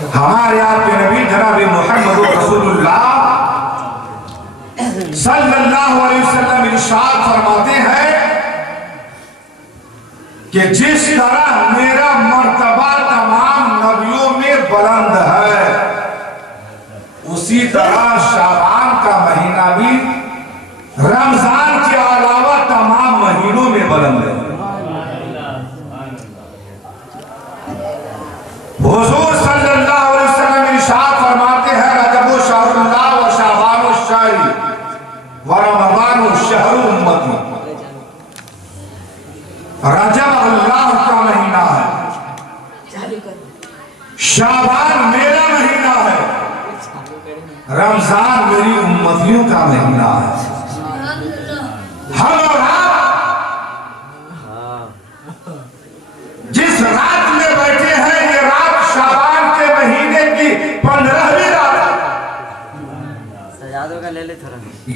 हमारे आपके नबी जनाब मोहम्मद रसूलुल्लाह सल्लल्लाहु अलैहि वसल्लम इरशाद फरमाते हैं कि जिस तरह मेरा मर्तबा तमाम नबियों में बुलंद है, उसी तरह शाबान का महीना भी रमजान के अलावा तमाम महीनों में बुलंद है। हुजूर सल्लल्लाहु अलैहि वसल्लम इरशाद फरमाते हैं रजब शहरुल्लाह व शाबान शहरी व रमजान शहरु उम्मती। रजब अल्लाह का महीना है, शाबान मेरा महीना है, रमजान मेरी उम्मतियों का महीना है। हम और आप जिस रात में बैठे हैं, ये रात शाबान के महीने की 15वीं रात है।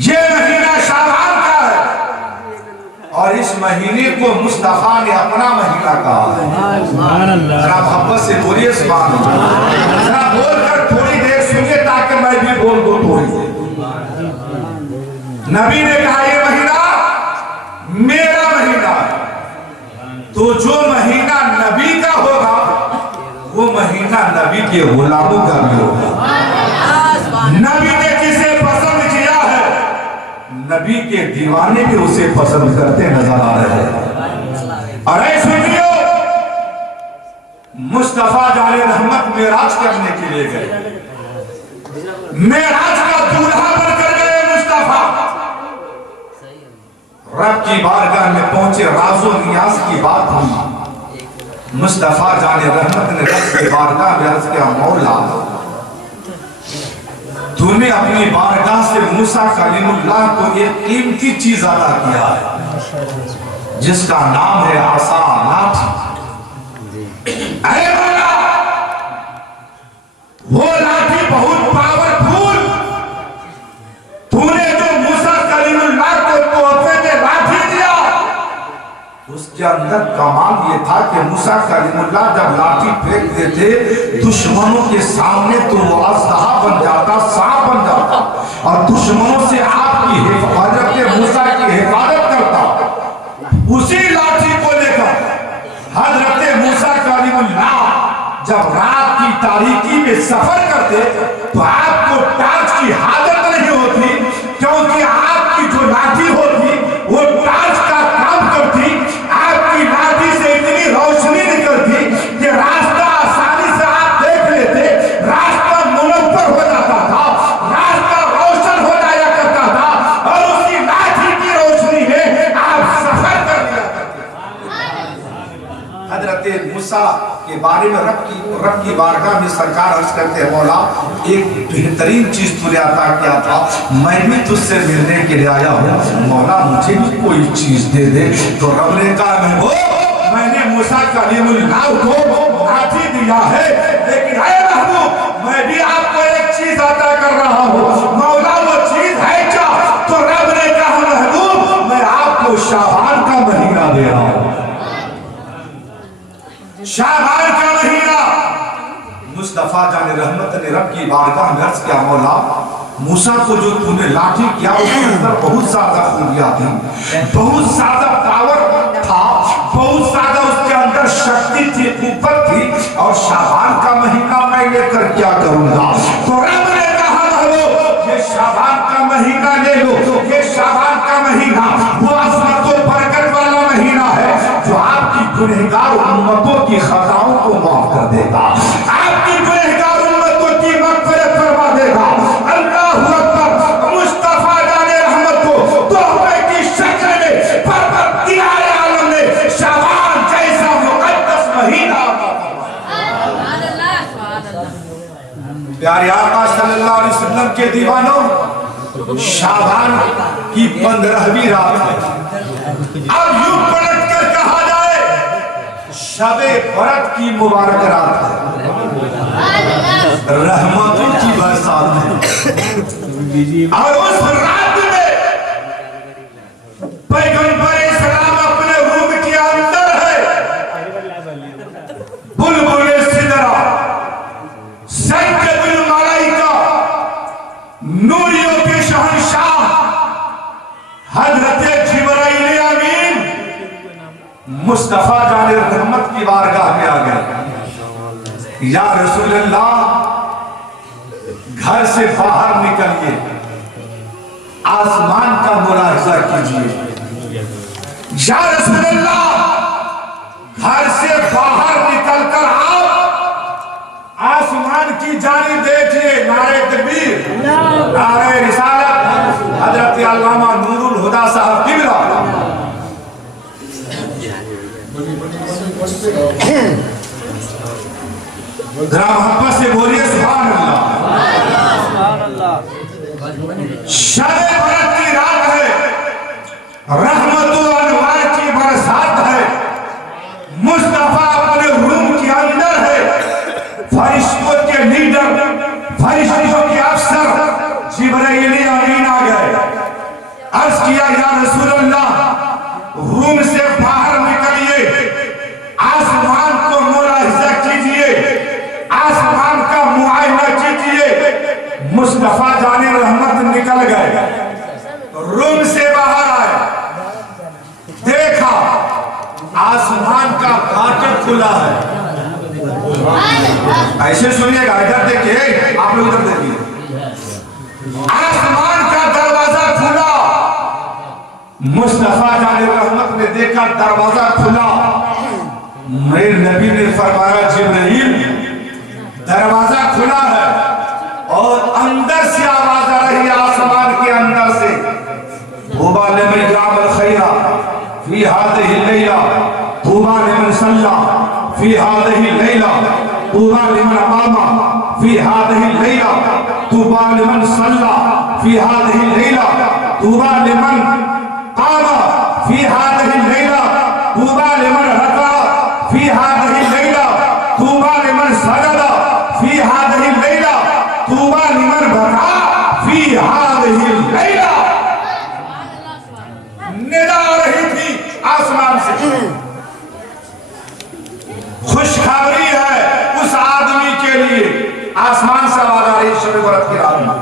ये महीना शाबान का है और इस महीने को मुस्तफा ने अपना महीना कहा है। जरा मोहब्बत से बोलिए सुभान अल्लाह। जरा बोलकर थोड़ी देर सुनिए ताकि मैं भी बोल दूं थोड़ी देर। नबी ने कहा ये महीना मेरा महीना है, तो जो महीना नबी का होगा वो महीना नबी के गुलामों का भी होगा। नबी ने जिसे पसंद किया है, नबी के दीवाने भी उसे पसंद करते नजर आ रहे हैं। अरे सुनियो, मुस्तफा जाने रहमत मेराज करने के लिए गए, मेराज का दूल्हा बनकर गए मुस्तफा। रब की बारगाह में पहुंचे, राज़ो नियाज की बात हुई। मुस्तफा जाने रहमत ने रब की बारगाह में अर्ज किया, मौला तूने अपनी बारगाह से मूसा कलीमुल्लाह को एक कीमती चीज अता किया है, जिसका नाम है आसा, लाठी। अरे मौला, वो लाठी बहुत पावरफुल, तूने जो मूसा कलीमुल्लाह को तोहफे में लाठी दिया, उसके अंदर कमाल ये था कि मूसा कलीमुल्लाह जब लाठी फेंक देते दुश्मनों के सामने तो वो अज़दहा बन जाता, सांप बन जाता और दुश्मनों से आपकी हजरत मूसा की हिफाजत करता। उसी लाठी को लेकर हजरत मूसा कलीमुल्लाह जब रात की तारीकी में सफर करते तो आपको टार्च की हाजत नहीं होती, क्योंकि आपकी जो लाठी होती वो टार्च का काम करती। आपकी लाठी से इतनी रोशनी निकलती कि रास्ता आसानी से आप देख लेते, रास्ता मुनव्वर हो जाता था, रास्ता रोशन हो जाया करता था और उसी लाठी की रोशनी में आप सफर कर दिया करते। हजरत मूसा के बारे में रब की बारगाह में सरकार अर्ज करते हैं, मौला एक बेहतरीन चीज तूने अता किया था, मैं भी तुझसे मिलने के लिए आया हूँ, मौला मुझे भी कोई चीज दे दे। तो रब ने कहा, मैंने मूसा कलीमुल्लाह को लाठी दिया है, लेकिन है महबूब मैं भी आपको एक चीज अता कर रहा हूँ, मौला वो चीज है क्या? तो रब ने कहा, महबूब मैं आपको शाबान का महीना दे रहा हूँ। शाबान का महीना। मुस्तफा जाने रहमत ने रब की बारगाह में अर्ज किया, मौला मूसा को जो तूने लाठी किया उसके अंदर बहुत ज्यादा खूबियां थी, बहुत ज्यादा पावर था, बहुत ज्यादा उसके अंदर शक्ति थी, कुव्वत थी, और शाबान का महीना मैं लेकर क्या करूंगा? तो रब ने कहा, ये शाबान का महीना ले लो, ये शाबान का महीना वो अज़मत और बरकत वाला महीना है जो आपकी गुनहगार उम्मतों की खताओं को माफ कर देगा, आपकी गुनहगार उम्मतों की मग़फ़िरत फरमा देगा। अल्लाहु अकबर। मुस्तफा जाने रहमत को तोहफे की शक्ल में परवरदिगार आलम ने शाबान जैसा मुक़द्दस महीना प्यारे आका सल्लल्लाहु अलैहि वसल्लम के दीवानों, शाबान की 15वीं रात है। अब यूं पलट कर कहा जाए, शबे बरत की मुबारक रात है, रहमतों की बरसात है। और उस रात में पैगंबर इस्लाम अपने रूम के अंदर है, बुलबुल सिदरा मुस्तफा जाने रहमत की बारगाह में आ गए। या रसूल अल्लाह, घर से बाहर निकलिए, आसमान का मुलाहिजा कीजिए। या रसूल अल्लाह, घर से बाहर निकलकर आप आसमान की जानिब देखिए। नारे तकबीर, नारे रिसालत, हजरत अल्लामा नूरुल हुदा साहब किबला। जरा मोहब्बत से बोलिए सुभान अल्लाह। शब बरत की रात है, रहमतुल अनवार की बरसात है, मुस्तफा अपने रूम के अंदर है, फरिश्तों के लीडर, फरिश्तों के अफसर जिब्राइल अमीन आ गए। अर्ज किया, या रसूल अल्लाह, रूम से बाहर निकलिए, आसमान को मुलाहिजा कीजिए, आसमान का मुआयना कीजिए। मुस्तफा जाने रहमत निकल गए, रूम से बाहर आए, देखा आसमान का फाटक खुला है। ऐसे सुनिएगा, इधर देखिए, आप लोग इधर देखिए, आसमान का दरवाजा खुला। मुस्तफा जाने रहमत ने देखा दरवाजा खुला। मेरे नबी ने फरमाया, जिब्राइल, दरवाजा खुला है और अंदर से आवाज आ रही है, आसमान के अंदर से, तूबा लिमन यामल खैरा फी हादिही लैला, तूबा लिमन सल्ला फी हादिही लैला, तूबा लिमन अकामा फी हादिही लैला, तूबा लिमन सल्ला फी हादिही लैला, तूबा लिमन कामा फी हादिही लैला, तूबा लिमन रका फी हादिही लैला, तूबा लिमन सजदा फी हादिही लैला, तूबा लिमन बका फी हादिही लैला। निदा आ रही थी आसमान से, खुशखबरी है उस आदमी के लिए। आसमान से आवाज आ रही, शब बरत की रात में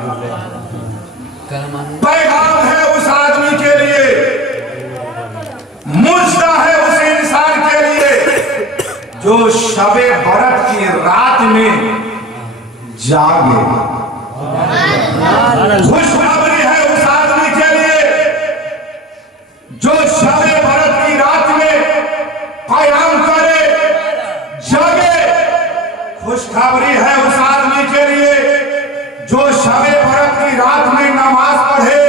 पैगाम है उस आदमी के लिए, मुझदा है उस इंसान के लिए जो शबे बरत की रात में जागे। खुशखबरी है उस आदमी के लिए जो शबे बरत की रात में क़याम करे, जागे। खुशखबरी है उस आदमी के लिए जो शबे बरत की रात में नमाज पढ़े।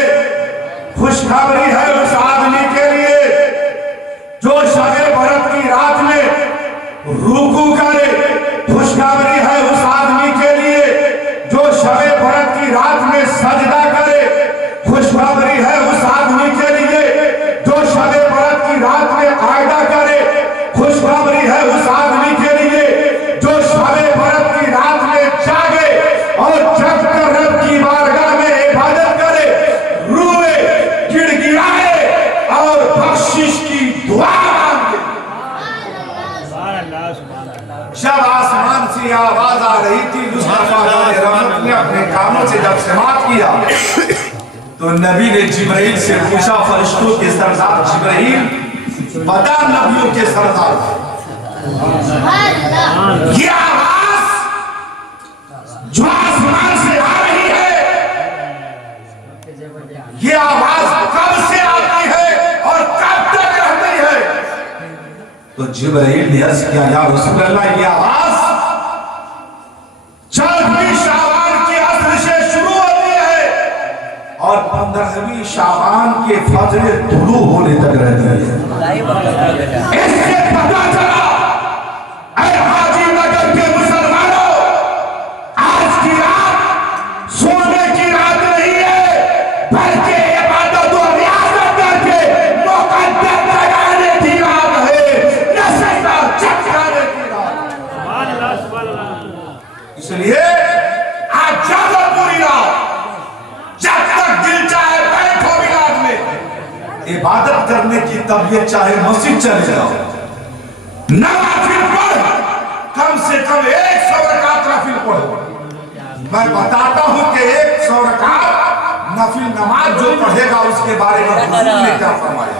खुशखबरी है उस आदमी के लिए जो शबे बरत की रात में रुकू करे। खुशखबरी है उस आदमी के लिए जो शबे बरत की रात में सजदा करे। खुशखबरी है उस आदमी के लिए जो शबे बरत की रात में कायदा करे। खुशखबरी है उस आदमी के लिए जो शबे बरत की रात में जागे और जग कर रब की बारगाह में इबादत करे, रोए, गिड़गिड़ाए और बख्शिश की दुआ मांगे। जब आसमान से आवाज आ रही थी, मुस्तफा रहमत ने अपने कानों से जब समाप्त किया तो नबी ने जिब्राइल से पूछा, फरिश्तों के सरदार जिब्राइल, बता नबियों के सरदार, ये आवाज जो आसमान से आ रही है, ये आवाज कब से आती है और कब तक रहती है? तो जिब्राइल ने अर्ज किया, या रसूल अल्लाह, ये आवाज 4वीं शाबान के असर से शुरू होती है और 15वीं शाबान के फजर तुलू होने तक रहती है। इससे पता चला, ऐ हाजी नगर के मुसलमानों, आज की रात सोने की रात नहीं है, बल्कि इबादत और रियाजत करके मुकद्दर लगाने की रात है, नशा चटकाने की रात। इसलिए आज जागो पूरी रात, जब तक दिल चाहे बैठो मिलाद में, इबादत करने की तबीयत चाहे मस्जिद चले जाओ, नवाफिल पढ़, कम से कम 100 रकात नफिल पढ़ो। मैं बताता हूं कि 100 रकात नफिल नमाज जो पढ़ेगा उसके बारे में हुजूर ने क्या फरमाया।